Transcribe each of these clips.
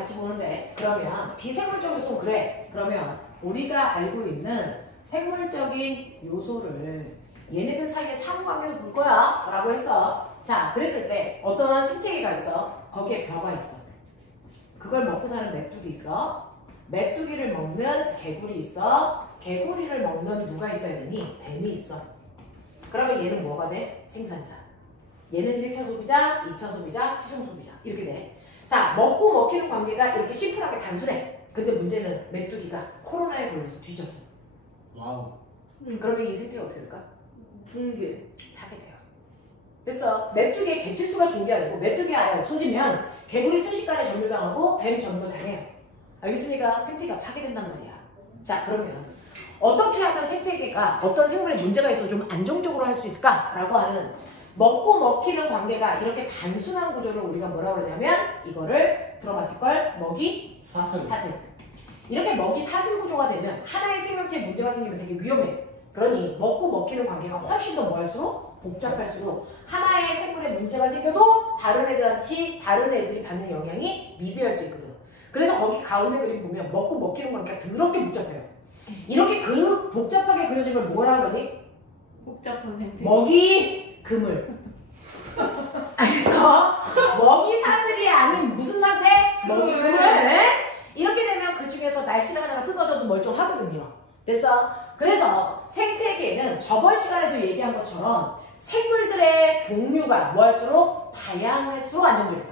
같이 보는데 그러면 비생물적 요소는 그래. 그러면 우리가 알고 있는 생물적인 요소를 얘네들 사이에 상호관계를 볼 거야 라고 해서 자 그랬을 때 어떤 생태계가 있어. 거기에 벼가 있어. 그걸 먹고 사는 메뚜기 있어. 메뚜기를 먹는 개구리 있어. 개구리를 먹는 누가 있어야 되니? 뱀이 있어. 그러면 얘는 뭐가 돼? 생산자. 얘는 1차 소비자, 2차 소비자, 최종 소비자 이렇게 돼. 자 먹고 먹히는 관계가 이렇게 심플하게 단순해. 근데 문제는 메뚜기가 코로나에 걸려서 뒤졌어. 와우. 그러면 이 생태가 어떻게 될까? 붕괴, 파괴돼요. 그래서 메뚜기의 개체수가 중요하고 메뚜기 아예 없어지면 개구리 순식간에 전멸당하고 뱀 전멸당해요. 알겠습니까? 생태계가 파괴된단 말이야. 자 그러면 어떻게 하면 생태계가 어떤 생물에 문제가 있어서 좀 안정적으로 할 수 있을까라고 하는 먹고 먹히는 관계가 이렇게 단순한 구조를 우리가 뭐라고 그러냐면 이거를 들어봤을걸? 먹이 사슬. 이렇게 먹이 사슬 구조가 되면 하나의 생명체에 문제가 생기면 되게 위험해. 그러니 먹고 먹히는 관계가 훨씬 더 뭐할수록 복잡할수록 하나의 생물에 문제가 생겨도 다른 애들이 받는 영향이 미비할 수 있거든. 그래서 거기 가운데 그림 보면 먹고 먹히는 관계가 더럽게 복잡해요. 이렇게 그 복잡하게 그려진 걸 뭐라 그러니? 복잡한 생태. 먹이 그물. 알겠어? 먹이 사슬이 아닌 무슨 상태? 먹이 그물. 이렇게 되면 그 중에서 날씨가 하나가 뜯어져도 멀쩡하거든요. 그래서 생태계는 저번 시간에도 얘기한 것처럼 생물들의 종류가 뭐할수록 다양할수록 안정적이다.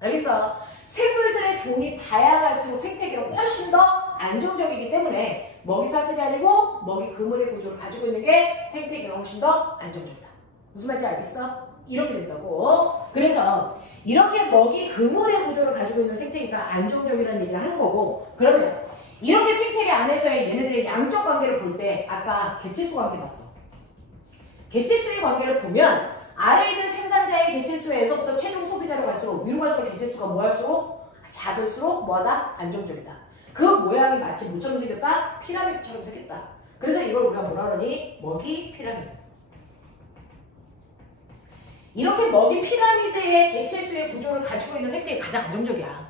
알겠어? 생물들의 종이 다양할수록 생태계는 훨씬 더 안정적이기 때문에 먹이 사슬이 아니고 먹이 그물의 구조를 가지고 있는 게 생태계가 훨씬 더 안정적이다. 무슨 말인지 알겠어? 이렇게 된다고. 그래서 이렇게 먹이 그물의 구조를 가지고 있는 생태계가 안정적이라는 얘기를 하는 거고 그러면 이렇게 생태계 안에서의 얘네들의 양적 관계를 볼 때 아까 개체수 관계 봤어. 개체수의 관계를 보면 아래에 있는 생산자의 개체수에서부터 최종 소비자로 갈수록 위로 갈수록 개체수가 뭐할수록 작을수록 뭐하다? 안정적이다. 그 모양이 마치 뭐처럼 생겼다? 피라미드처럼 생겼다. 그래서 이걸 우리가 뭐라 그러니? 먹이 피라미드. 이렇게 먹이 피라미드의 개체수의 구조를 가지고 있는 생태계가 가장 안정적이야.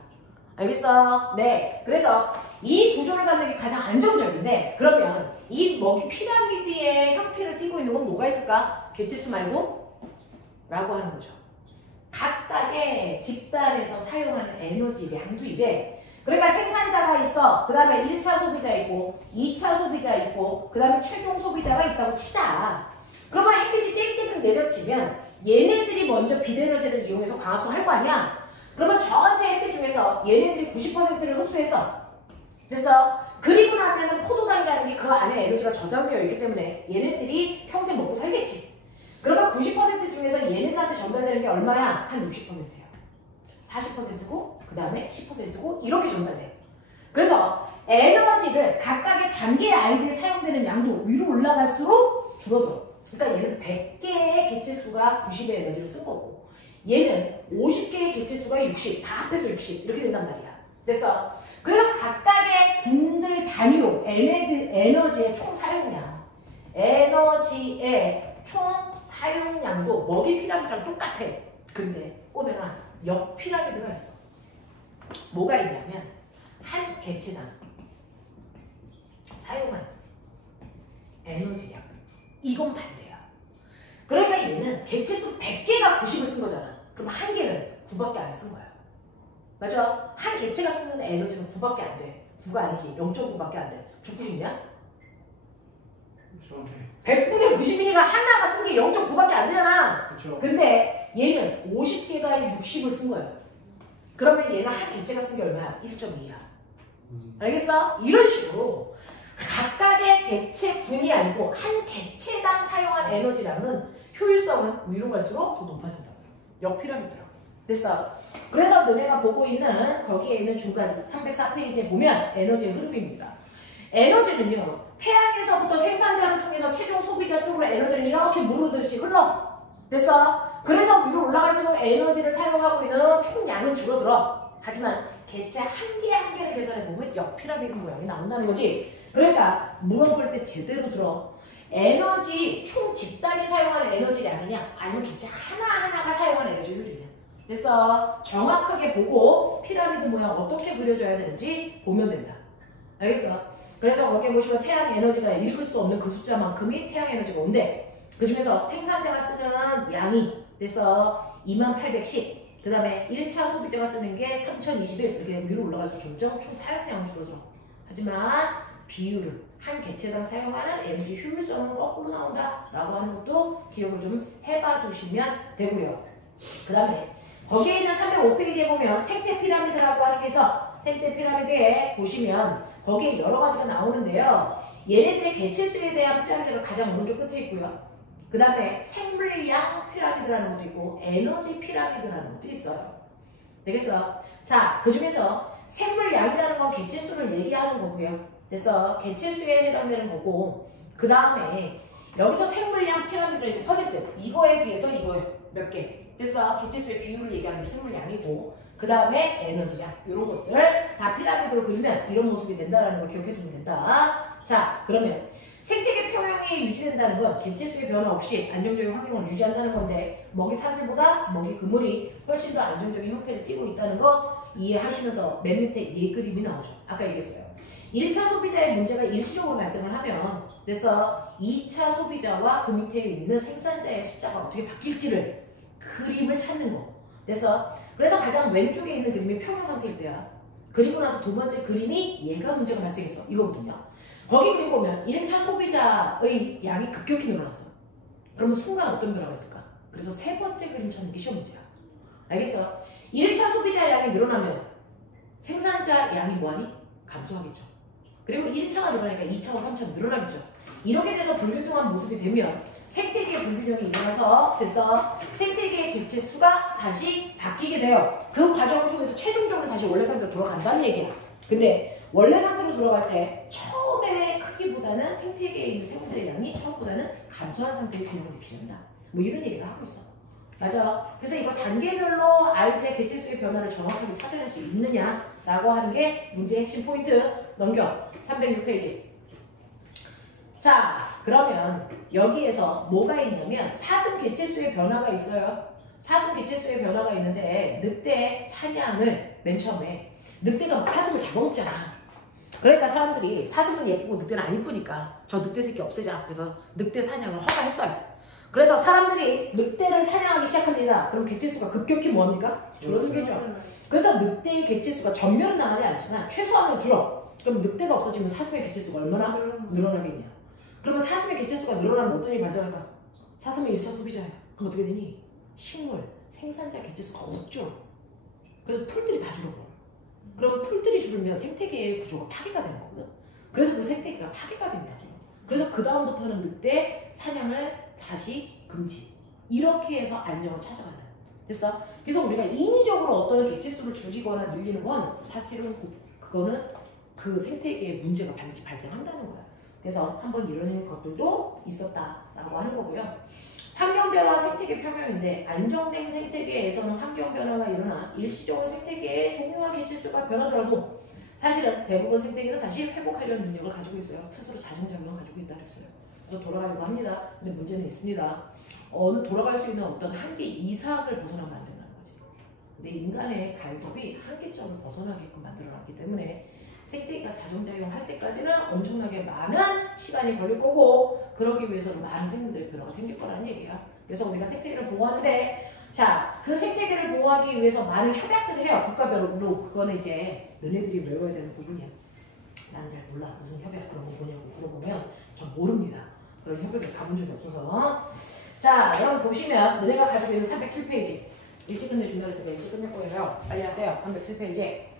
알겠어? 네. 그래서 이 구조를 갖는 게 가장 안정적인데 그러면 이 먹이 피라미드의 형태를 띠고 있는 건 뭐가 있을까? 개체수 말고? 라고 하는 거죠. 각각의 집단에서 사용하는 에너지량도 이래. 그러니까 생산자가 있어. 그 다음에 1차 소비자 있고 2차 소비자 있고 그 다음에 최종 소비자가 있다고 치자. 그러면 햇빛이 땡찌든 내려치면 얘네들이 먼저 빛에너지를 이용해서 광합성 할 거 아니야? 그러면 전체 햇빛 중에서 얘네들이 90%를 흡수했어. 됐어? 그리고 나면은 포도당이라는 게 그 안에 에너지가 저장되어 있기 때문에 얘네들이 평생 먹고 살겠지. 그러면 90% 중에서 얘네들한테 전달되는 게 얼마야? 한 60%야. 40%고 그 다음에 10%고 이렇게 전달돼. 그래서 에너지를 각각의 단계의 아이들이 사용되는 양도 위로 올라갈수록 줄어들어. 그러니까 얘는 100개의 개체수가 90의 에너지를 쓴 거고 얘는 50개의 개체수가 60, 다 합해서 60 이렇게 된단 말이야. 됐어? 그래서 각각의 군들 단위로 에너지의 총 사용량, 에너지의 총 사용량도 먹이 피라미드랑 똑같아. 근데 오늘은 역피라미드가 있어. 뭐가 있냐면 한 개체당 사용한 에너지량 이건 반대야. 그러니까 얘는 개체수 100개가 90을 쓴 거잖아. 그럼 한 개는 9밖에 안 쓴 거야. 맞아? 한 개체가 쓰는 에너지는 9밖에 안 돼. 9가 아니지. 0.9밖에 안 돼. 죽고 싶냐? 100분의 92가 하나가 쓴 게 0.9밖에 안 되잖아. 그쵸. 근데 얘는 50개가 60을 쓴 거야. 그러면 얘는 한 개체가 쓴 게 얼마야? 1.2야. 알겠어? 이런 식으로 각각의 개체군이 아니고 한 개체당 사용한 에너지량은 효율성은 위로 갈수록 더 높아진다. 역피라미드라고. 됐어? 그래서 너네가 보고 있는 거기에 있는 중간 304페이지에 보면 에너지의 흐름입니다. 에너지는요. 태양에서부터 생산자를 통해서 최종 소비자 쪽으로 에너지를 이렇게 무르듯이 흘러. 됐어? 그래서 위로 올라갈수록 에너지를 사용하고 있는 총량은 줄어들어. 하지만 개체 한 개 한 개를 계산해보면 역피라미드 모양이 나온다는 거지. 그러니까 물어볼 때 제대로 들어. 에너지 총 집단이 사용하는 에너지량이냐 아니면 개체 하나하나가 사용하는 에너지 효율이냐. 그래서 정확하게 보고 피라미드 모양 어떻게 그려줘야 되는지 보면 된다. 알겠어? 그래서 거기에 보시면 태양 에너지가 읽을 수 없는 그 숫자만큼이 태양 에너지가 온대. 그 중에서 생산자가 쓰는 양이 그래서 2810. 그 다음에 1차 소비자가 쓰는 게 3021. 이렇게 위로 올라가서 점점 총 사용량은 줄어들어. 하지만 비율은 한 개체당 사용하는 에너지 효율성은 거꾸로 나온다 라고 하는 것도 기억을 좀 해봐 두시면 되고요. 그 다음에 거기에 있는 305페이지에 보면 생태 피라미드라고 하는 게 있어. 생태 피라미드에 보시면 거기에 여러 가지가 나오는데요. 얘네들의 개체수에 대한 피라미드가 가장 오른쪽 끝에 있고요. 그 다음에 생물량 피라미드라는 것도 있고 에너지 피라미드라는 것도 있어요. 되겠어? 자, 그 중에서 생물량이라는 건 개체수를 얘기하는 거고요. 그래서 개체수에 해당되는 거고 그 다음에 여기서 생물량 피라미드의 퍼센트 이거에 비해서 이거 몇 개. 그래서 개체수의 비율을 얘기하는 게 생물량이고 그 다음에 에너지량 이런 것들 다 피라미드로 그리면 이런 모습이 된다는 걸 기억해두면 된다. 자, 그러면 생태계 평형이 유지된다는 건 개체수의 변화 없이 안정적인 환경을 유지한다는 건데 먹이 사슬보다 먹이 그물이 훨씬 더 안정적인 형태를 띠고 있다는 거 이해하시면서 맨 밑에 예 그림이 나오죠. 아까 얘기했어요. 1차 소비자의 문제가 일시적으로 발생을 하면 그래서 2차 소비자와 그 밑에 있는 생산자의 숫자가 어떻게 바뀔지를 그림을 찾는 거. 그래서 가장 왼쪽에 있는 그림이 평형 상태일 때야. 그리고 나서 두 번째 그림이 얘가 문제가 발생했어. 이거거든요. 거기 그림 보면 1차 소비자의 양이 급격히 늘어났어. 그러면 순간 어떤 변화가 있을까? 그래서 세 번째 그림 찾는 게 시험 문제야. 알겠어? 1차 소비자 양이 늘어나면 생산자 양이 뭐하니? 감소하겠죠. 그리고 1차가 늘어나니까 2차와 3차가 늘어나겠죠. 이렇게 돼서 불균형한 모습이 되면 생태계의 불균형이 일어나서 그래서 생태계의 개체 수가 다시 바뀌게 돼요. 그 과정을 통해서 최종적으로 다시 원래 상태로 돌아간다는 얘기야. 근데 원래 상태로 돌아갈 때 처음의 크기보다는 생태계에 있는 생물들의 양이 처음보다는 감소한 상태의 균형을 유지한다. 뭐 이런 얘기를 하고 있어. 맞아. 그래서 이거 단계별로 아이들의 개체수의 변화를 정확하게 찾아낼 수 있느냐라고 하는 게 문제의 핵심 포인트. 넘겨. 306페이지. 자, 그러면 여기에서 뭐가 있냐면 사슴 개체수의 변화가 있어요. 사슴 개체수의 변화가 있는데 늑대 사냥을 맨 처음에 늑대가 사슴을 잡아먹잖아. 그러니까 사람들이 사슴은 예쁘고 늑대는 안 이쁘니까 저 늑대 새끼 없애자. 그래서 늑대 사냥을 허가했어요. 그래서 사람들이 늑대를 사냥하기 시작합니다. 그럼 개체수가 급격히 뭐합니까? 줄어들겠죠. 그래서 늑대의 개체수가 전면은 나가지 않지만 최소한으로 줄어. 그럼 늑대가 없어지면 사슴의 개체수가 얼마나 늘어나겠냐. 그러면 사슴의 개체수가 늘어나면 어떤 일이 발생할까? 사슴이 1차 소비자야. 그럼 어떻게 되니? 식물, 생산자 개체수가 확 줄어. 그래서 풀들이 다 줄어버려. 그럼 풀들이 줄으면 생태계의 구조가 파괴가 되는 거거든. 그래서 그 생태계가 파괴가 된다고. 그래서 그 다음부터는 늑대 사냥을 다시 금지. 이렇게 해서 안정을 찾아가는. 됐어? 그래서 우리가 인위적으로 어떤 개체수를 줄이거나 늘리는 건 사실은 그거는 그 생태계에 문제가 반드시 발생한다는 거야. 그래서 한번 이런 것들도 있었다라고 하는 거고요. 환경변화 생태계 평형인데 안정된 생태계에서는 환경변화가 일어나 일시적으로 생태계의 종류와 개체수가 변하더라도 사실은 대부분 생태계는 다시 회복하려는 능력을 가지고 있어요. 스스로 자생작용을 가지고 있다 그랬어요. 그래서 돌아가려고 합니다. 근데 문제는 있습니다. 돌아갈 수 있는 어떤 한계 이상을 벗어나면 안 된다는 거지. 근데 인간의 간섭이 한계점을 벗어나게끔 만들어놨기 때문에 생태계가 자정작용할 때까지는 엄청나게 많은 시간이 걸릴 거고 그러기 위해서는 많은 생물들의 변화가 생길 거라는 얘기야. 그래서 우리가 생태계를 보호하는데 자, 그 생태계를 보호하기 위해서 많은 협약들을 해요. 국가별로. 그거는 이제 너네들이 외워야 되는 부분이야. 나는 잘 몰라. 무슨 협약 그런 거 뭐냐고 물어보면 전 모릅니다. 그런 협약을 가본 적이 없어서. 자, 여러분 보시면 너네가 가지고 있는 307페이지 일찍 끝내준다고 해서 일찍 끝낼 거예요. 빨리 하세요. 307페이지.